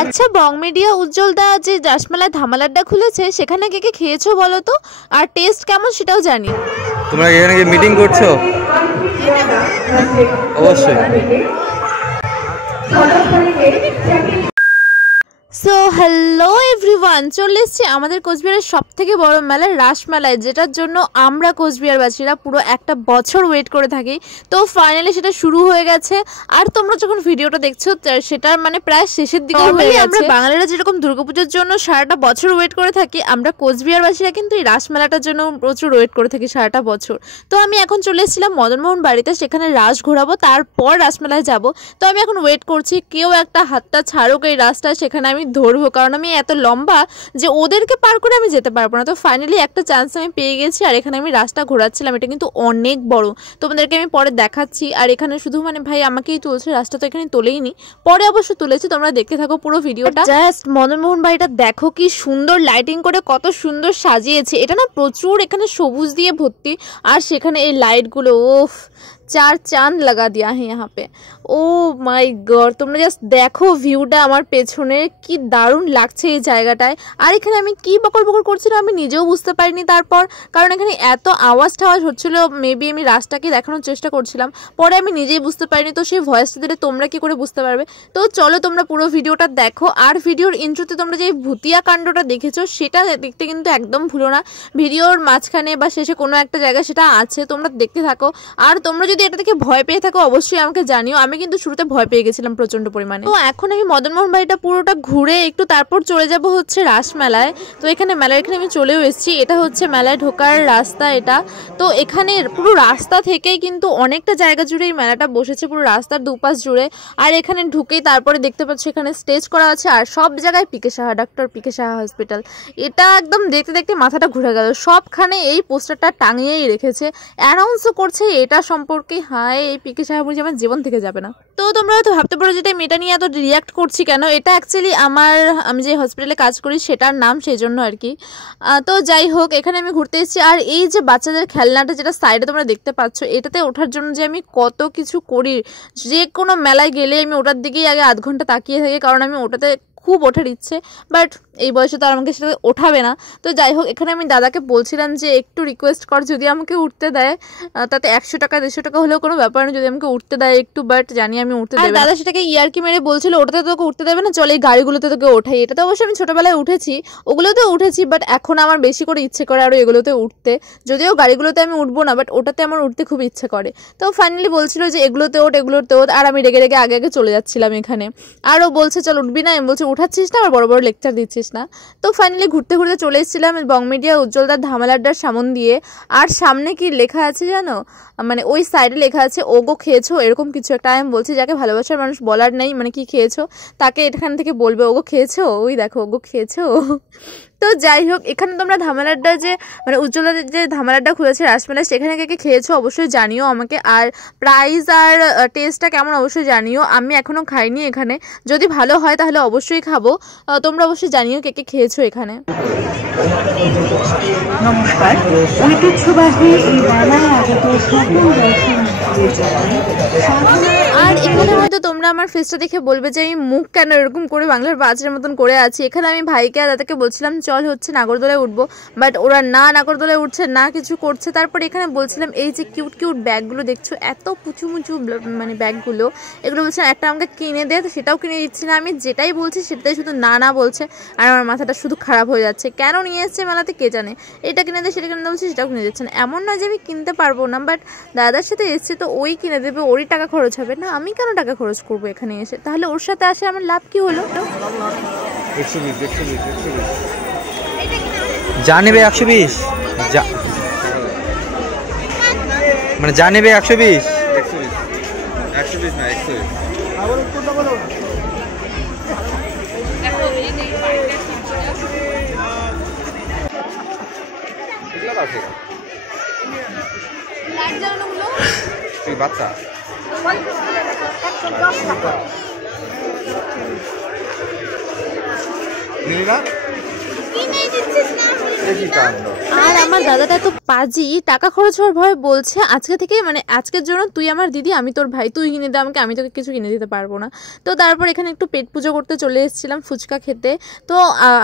আচ্ছা, বং মিডিয়া উজ্জ্বল দা যে রাসমেলায় ধামালাড্ডা খুলেছে সেখানে কে কে খেয়েছো বলো তো, আর টেস্ট কেমন সেটাও জানি। তোমরা এখানে কি মিটিং করছো? অবশ্যই। সো হ্যালো এভরিওয়ান, চলে এসেছি আমাদের কোচবিহারের সব থেকে বড় মেলা রাসমেলায়, যেটার জন্য আমরা কোচবিহারবাসীরা পুরো একটা বছর ওয়েট করে থাকি। তো ফাইনালি সেটা শুরু হয়ে গেছে, আর তোমরা যখন ভিডিওটা দেখছো সেটার মানে প্রায় শেষের দিকে হয়ে গেছে। আমরা বাঙালিরা যেরকম দুর্গাপুজোর জন্য সারাটা বছর ওয়েট করে থাকি, আমরা কোচবিহারবাসীরা কিন্তু এই রাসমেলাটার জন্য প্রচুর ওয়েট করে থাকি সারাটা বছর। তো আমি এখন চলে এসেছিলাম মদনমোহন বাড়িতে, সেখানে রাস ঘোরাবো, তারপর রাসমেলায় যাব। তো আমি এখন ওয়েট করছি কেউ একটা হাতটা ছাড়ুক এই রাস্তা, সেখানে আমি ধরবো, কারণ আমি এত লম্বা যে ওদেরকে পার করে আমি যেতে পারবো না। তো ফাইনালি একটা চান্স আমি পেয়ে গেছি, আর এখানে আমি রাস্তা ঘোরাচ্ছিলাম। এটা কিন্তু অনেক বড়, তোমাদেরকে আমি পরে দেখাচ্ছি। আর এখানে শুধু মানে ভাই আমাকেই তুলছে, রাস্তা তো এখানে তোলেই নি, পরে অবশ্য তুলেছে। তোমরা দেখতে থাকো পুরো ভিডিওটা। জাস্ট মদনমোহন বাড়িটা দেখো কি সুন্দর লাইটিং করে, কত সুন্দর সাজিয়েছে। এটা না প্রচুর এখানে সবুজ দিয়ে ভর্তি, আর সেখানে এই লাইটগুলো ওফ চার চাঁদ লাগা দিয়া হ্যাঁ यहाँ पे। ও মাই গড, তোমরা জাস্ট দেখো ভিউটা আমার পেছনে, কি দারুণ লাগছে এই জায়গাটায়। আর এখানে আমি কি বকর বকর করছিলাম আমি নিজেও বুঝতে পারিনি তারপর, কারণ এখানে এত আওয়াজ টাওয়াজ হচ্ছিলো। মেবি আমি রাস্তাকে দেখানোর চেষ্টা করছিলাম, পরে আমি নিজেই বুঝতে পারিনি। তো সেই ভয়েসটা দিলে তোমরা কি করে বুঝতে পারবে? তো চলো তোমরা পুরো ভিডিওটা দেখো। আর ভিডিওর ইন্ট্রোতে তোমরা যে ভুতিয়া কাণ্ডটা দেখেছো সেটা দেখতে কিন্তু একদম ভুলো না। ভিডিওর মাঝখানে বা শেষে কোনো একটা জায়গায় সেটা আছে, তোমরা দেখতে থাকো। আর তোমরা যদি এটা থেকে ভয় পেয়ে থাকো অবশ্যই আমাকে জানিও। আমি কিন্তু শুরুতে ভয় পেয়ে গেছিলাম প্রচন্ড পরিমাণে। তো এখন আমি মদনমোহন বাড়িটা পুরোটা ঘুরে একটু তারপর চলে যাব হচ্ছে রাসমেলায়। তো এখানে মেলার এখানে আমি চলেও এসেছি, এটা হচ্ছে মেলায় ঢোকার রাস্তা এটা। তো এখানে পুরো রাস্তা থেকেই কিন্তু অনেকটা জায়গা জুড়ে এই মেলাটা বসেছে, পুরো রাস্তার দুপাশ জুড়ে। আর এখানে ঢুকেই তারপরে দেখতে পাচ্ছ এখানে স্টেজ করা আছে, আর সব জায়গায় পিকে সাহা, ডক্টর পিকে সাহা হসপিটাল। এটা একদম দেখতে দেখতে মাথাটা ঘুরে গেল, সবখানে এই পোস্টারটা টাঙিয়েই রেখেছে, অ্যানাউন্সও করছে এটা সম্পর্কে। হায়, এই পিকে সাহা বুঝি আমার জীবন থেকে যাবে না। তো তোমরা হয়তো ভাবতে পারো যেটা মেয়েটা নিয়ে এত রিয়াক্ট করছি কেন, এটা অ্যাকচুয়ালি আমি যে হসপিটালে কাজ করি সেটার নাম, সেই জন্য আর কি। তো যাই হোক, এখানে আমি ঘুরতে এসেছি। আর এই যে বাচ্চাদের খেলনাটা যেটা সাইডে তোমরা দেখতে পাচ্ছ, এটাতে ওঠার জন্য যে আমি কত কিছু করি, যে কোনো মেলায় গেলে আমি ওটার দিকেই আগে আধ ঘন্টা তাকিয়ে থাকি, কারণ আমি ওটাতে খুব ওঠার ইচ্ছে। বাট এই বয়সে তো আর আমাকে সেটা ওঠাবে না। তো যাই হোক, এখানে আমি দাদাকে বলছিলাম যে একটু রিকোয়েস্ট কর, যদি আমাকে উঠতে দেয়, তাতে 100 টাকা 150 টাকা হলেও কোনো ব্যাপার না, যদি আমাকে উঠতে দেয় একটু। বাট জানি আমি উঠতে দেবে। দাদা সেটাকে ইয়ারকি মেরে বলছিল ওটাতে তোকে উঠতে দেবে না, চল এই গাড়িগুলোতে তোকে ওঠাই। এটাতে অবশ্যই আমি ছোটবেলায় উঠেছি, ওগুলোতে উঠেছি, বাট এখন আমার বেশি করে ইচ্ছে করে আরও এগুলোতে উঠতে। যদিও গাড়িগুলোতে আমি উঠবো না, বাট ওটাতে আমার উঠতে খুব ইচ্ছে করে। তো ফাইনালি বলছিল যে এগুলোতে ওঠ, এগুলোতে ওঠ। আর আমি রেগে রেগে আগে আগে চলে যাচ্ছিলাম এখানে। আরও বলছে চল উঠবি না, আমি বলছি উঠাচ্ছিস না, আবার বড় বড় লেকচার দিচ্ছিস না। তো ফাইনালি ঘুরতে ঘুরতে চলে এসেছিলাম বং মিডিয়া উজ্জ্বলদার ধামালাড্ডার সামন দিয়ে। আর সামনে কি লেখা আছে জানো, মানে ওই সাইডে লেখা আছে ওগো খেয়েছো, এরকম কিছু একটা। আমি বলছি যাকে ভালোবাসার মানুষ বলার নেই, মানে কি খেয়েছো, তাকে এখান থেকে বলবে ওগো খেয়েছো, ওই দেখো ওগো খেয়েছো। তো যাই হোক, এখানে তোমরা ধামালাড্ডা যে মানে উজ্জ্বলার যে ধামালাড্ডা খুলেছে রাসমেলায়, সেখানে কে খেয়েছো অবশ্যই জানিও আমাকে। আর প্রাইস আর টেস্টটা কেমন অবশ্যই জানিও। আমি এখনও খাইনি এখানে, যদি ভালো হয় তাহলে অবশ্যই খাবো। তোমরা অবশ্যই জানিও কে খেয়েছো এখানে। নমস্কার, ঐতিহ্যবাহী এই মেলায় আগত সকল আর এখানে হয়তো তোমরা আমার ফেসটা দেখে বলবে যে আমি মুখ কেন এরকম করে বাংলার বাজারের মতন করে আছি। এখানে আমি ভাইকে আর দাদাকে বলছিলাম চল হচ্ছে নাগরদোলায় উঠবো, বাট ওরা না নাগরদোলায় উঠছে না কিছু করছে। তারপর এখানে বলছিলাম এই যে কিউট কিউট ব্যাগগুলো দেখছো, এত পুচু মুচু মানে ব্যাগগুলো, এগুলো বলছিলাম একটা আমাকে কিনে দে, সেটাও কিনে দিচ্ছি না। আমি যেটাই বলছি সেটাই শুধু না না বলছে, আর আমার মাথাটা শুধু খারাপ হয়ে যাচ্ছে। কেন নিয়ে এসছে মেলাতে কে জানে, এটা কিনে দে সেটা কিনে দে বলছি, সেটাও কিনে দিচ্ছে না। এমন নয় যে আমি কিনতে পারবো না, বাট দাদার সাথে এসছে তো ওই কিনে দেবে, ওরই টাকা খরচ হবে না, আমি কেন টাকা খরচ করবো এখানে এসে? তাহলে ওর সাথে আসে আমার লাভ কি হলো? জানিবে 120 মানে জানিবে 120 না 120। বাচ্চা আর আমার দাদাটা এত পাজি, টাকা খরচ হওয়ার ভয় বলছে আজকে থেকে মানে আজকের জন্য তুই আমার দিদি, আমি তোর ভাই, তুই কিনে দে আমাকে, আমি তোকে কিছু কিনে দিতে পারবো না। তো তারপর এখানে একটু পেট পুজো করতে চলে এসেছিলাম ফুচকা খেতে। তো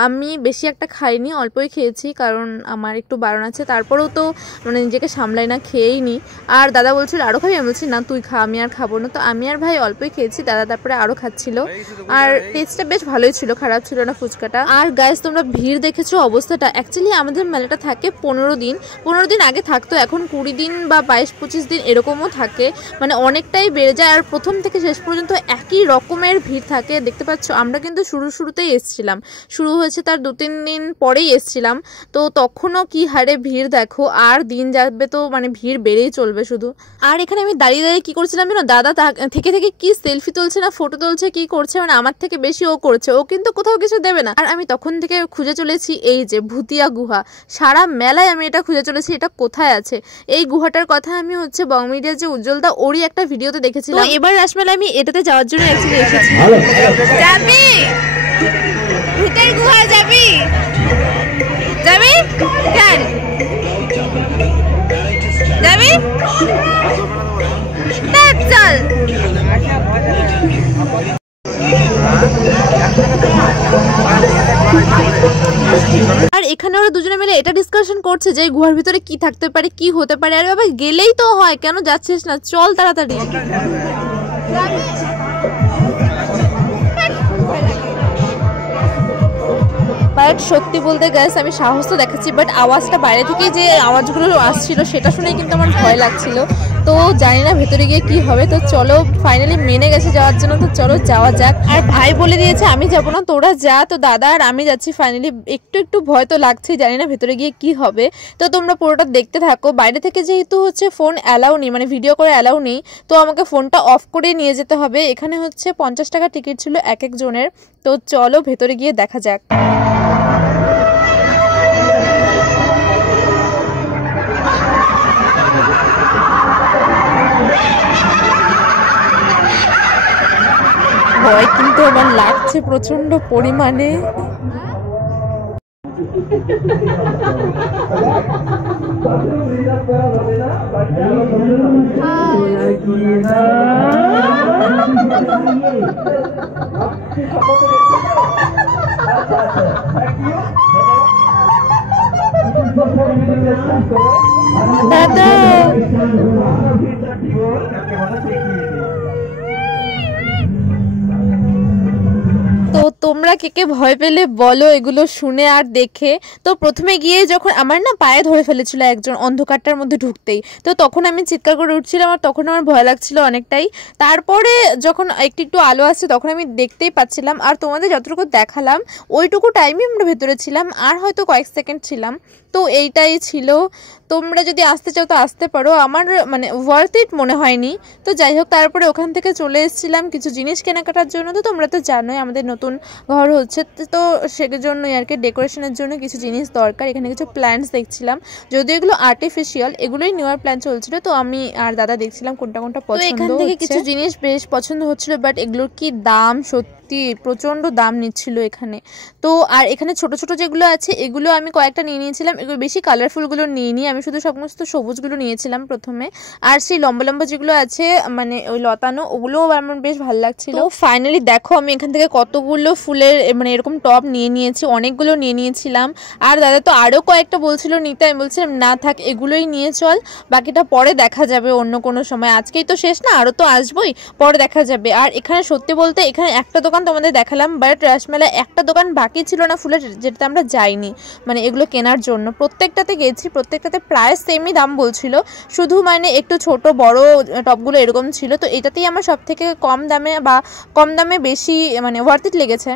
আমি বেশি একটা খাইনি, অল্পই খেয়েছি, কারণ আমার একটু বারণ আছে। তারপরেও তো মানে নিজেকে সামলাই না, খেয়েই নি। আর দাদা বলছিল আরও খাবি, আমি বলছি না তুই খা, আমি আর খাবো না। তো আমি আর ভাই অল্পই খেয়েছি, দাদা তারপরে আরও খাচ্ছিল। আর টেস্টটা বেশ ভালোই ছিল, খারাপ ছিল না ফুচকাটা। আর গাইস তোমরা ভিড় দেখেছো অবস্থাটা। অ্যাকচুয়ালি আমাদের মেলাটা থাকে 15 দিন, 15 দিন আগে থাকতো, এখন 20 দিন বা 22-25 দিন এরকমও থাকে, মানে অনেকটাই বেড়ে যায়। আর প্রথম থেকে শেষ পর্যন্ত একই রকমের ভিড় থাকে। দেখতে পাচ্ছ আমরা কিন্তু শুরুতেই এসেছিলাম, শুরু হয়েছে তার 2-3 দিন পরেই এসেছিলাম। তো তখনও কি হারে ভিড় দেখো, আর দিন যাবে তো মানে ভিড় বেড়েই চলবে শুধু। আর এখানে আমি দাঁড়িয়ে দাঁড়িয়ে কি করছিলাম জানো, দাদা থেকে কি সেলফি তুলছে না ফটো তুলছে কি করছে, মানে আমার থেকে বেশি ও করছে, ও কিন্তু কোথাও কিছু দেবে না। আর আমি তখন থেকে খুঁজে চলেছি এই যে ভুতিয়া গুহা, সারা মেলায় আমি এটা খুঁজে চলেছি এটা কোথায় আছে। এই গুহাটার কথা আমি হচ্ছে বং মিডিয়ার যে উজ্জ্বলদা ওরই একটা ভিডিওতে দেখেছিলাম। এবার রাসমেলা আমি এটাতে যাওয়ার জন্য অ্যাকচুয়ালি এসেছি। যাবি ভূতের গুহা, যাবি যাবি কেন যাবি, চল। আর এখানে ওরা দুজনে মিলে এটা ডিসকাশন করছে যে গুহার ভিতরে কি থাকতে পারে, কি হতে পারে। আর বাবা গেলেই তো হয়, কেন যাচ্ছিস না, চল তাড়াতাড়ি। বাট সত্যি বলতে গাইস আমি সাহস তো দেখাচ্ছি, বাট আওয়াজটা বাইরে থেকে যে আওয়াজগুলো আসছিল সেটা শুনে কিন্তু আমার ভয় লাগছিল। তো জানি না ভেতরে গিয়ে কি হবে। তো চলো ফাইনালি মেনে গেছে যাওয়ার জন্য, তো চলো যাওয়া যাক। আর ভাই বলে দিয়েছে আমি যাবো না, তোরা যা। তো দাদা আর আমি যাচ্ছি। ফাইনালি একটু ভয় তো লাগছেই, জানি না ভেতরে গিয়ে কি হবে। তো তোমরা পুরোটা দেখতে থাকো। বাইরে থেকে যেহেতু হচ্ছে ফোন অ্যালাউ নেই, মানে ভিডিও করে অ্যালাউ নেই, তো আমাকে ফোনটা অফ করে নিয়ে যেতে হবে। এখানে হচ্ছে 50 টাকা টিকিট ছিল এক একজনের। তো চলো ভেতরে গিয়ে দেখা যাক। ভয় কিন্তু আমার লাগছে প্রচন্ড পরিমাণে। দাদা তো তোমরা কে কে ভয় পেলে বলো এগুলো শুনে আর দেখে। তো প্রথমে গিয়ে যখন আমার না পায়ে ধরে ফেলেছিল একজন অন্ধকারটার মধ্যে ঢুকতেই, তো তখন আমি চিৎকার করে উঠছিলাম, আর তখন আমার ভয় লাগছিল অনেকটাই। তারপরে যখন একটু আলো আসছে তখন আমি দেখতেই পাচ্ছিলাম, আর তোমাদের যতটুকু দেখালাম ওইটুকু টাইমই আমরা ভেতরে ছিলাম, আর হয়তো কয়েক সেকেন্ড ছিলাম। তো এইটাই ছিল। তোমরা যদি আসতে চাও তো আসতে পারো, আমার মানে ওয়ার্থ ইট মনে হয়নি। তো যাই হোক তারপরে ওখান থেকে চলে এসেছিলাম কিছু জিনিস কেনাকাটার জন্য। তো তোমরা তো জানোই আমাদের নতুন ঘর হচ্ছে, তো সেজন্যই আর কি ডেকোরেশনের জন্য কিছু জিনিস দরকার। এখানে কিছু প্ল্যান্টস দেখছিলাম, যদিও এগুলো আর্টিফিশিয়াল, এগুলোই নেওয়ার প্ল্যান চলছিল। তো আমি আর দাদা দেখছিলাম কোনটা পছন্দ। এখান থেকে কিছু জিনিস বেশ পছন্দ হচ্ছিল, বাট এগুলোর কি দাম, সত্যি প্রচন্ড দাম নিচ্ছিল এখানে। তো আর এখানে ছোট ছোট যেগুলো আছে এগুলো আমি কয়েকটা নিয়ে নিয়েছিলাম, এগুলো বেশি কালারফুলগুলো নিইনি, আমি শুধু সমস্ত সবুজগুলো নিয়েছিলাম প্রথমে। আর সেই লম্বা লম্বা যেগুলো আছে মানে ওই লতানো, ওগুলোও আমার বেশ ভালো লাগছিল। ফাইনালি দেখো আমি এখান থেকে কতগুলো ফুলের মানে এরকম টব নিয়ে নিয়েছি, অনেকগুলো নিয়ে নিয়েছিলাম। আর দাদা তো আরও কয়েকটা বলছিল নিতে, আমি বলছিলাম না থাক এগুলোই নিয়ে চল, বাকিটা পরে দেখা যাবে অন্য কোনো সময়, আজকেই তো শেষ না, আরও তো আসবোই, পরে দেখা যাবে। আর এখানে সত্যি বলতে এখানে একটা দোকান তোমাদের দেখালাম, বাট রাসমেলায় একটা দোকান বাকি ছিল না ফুলের, যেটাতে আমরা যাইনি মানে এগুলো কেনার জন্য। প্রত্যেকটাতে গেছি, প্রত্যেকটাতে প্রায় সেমই দাম বলছিল, শুধু মানে একটু ছোট বড় টপগুলো এরকম ছিল। তো এটাতেই আমার সব থেকে কম দামে বেশি মানে ওয়ার্থ ইট লেগেছে।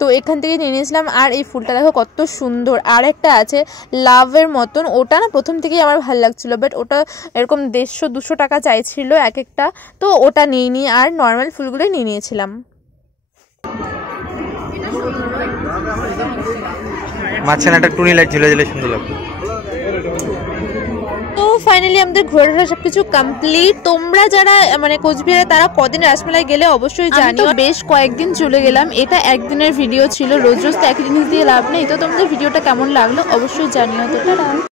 তো এখান থেকে নিয়ে নিয়েছিলাম। আর এই ফুলটা দেখো কত সুন্দর, আর একটা আছে লাভের মতন, ওটা না প্রথম থেকেই আমার ভালো লাগছিল, বাট ওটা এরকম 150-200 টাকা চাইছিল এক একটা, তো ওটা নিয়ে নিই। আর নর্মাল ফুলগুলোই নিয়ে নিয়েছিলাম। মাঝখানে একটা টুনি লাইট ঝুলে ঝুলে সুন্দর লাগতো। তো ফাইনালি আমাদের ঘোরাটা সবকিছু কমপ্লিট। তোমরা যারা মানে কোচবিহারে তারা কদিন রাসমেলায় গেলে অবশ্যই জানিও। বেশ কয়েকদিন চলে গেলাম, এটা একদিনের ভিডিও ছিল, রোজ রোজ তো একই জিনিস দিয়ে লাভ নেই। তো তোমাদের ভিডিওটা কেমন লাগলো অবশ্যই জানিও। তো টাটা।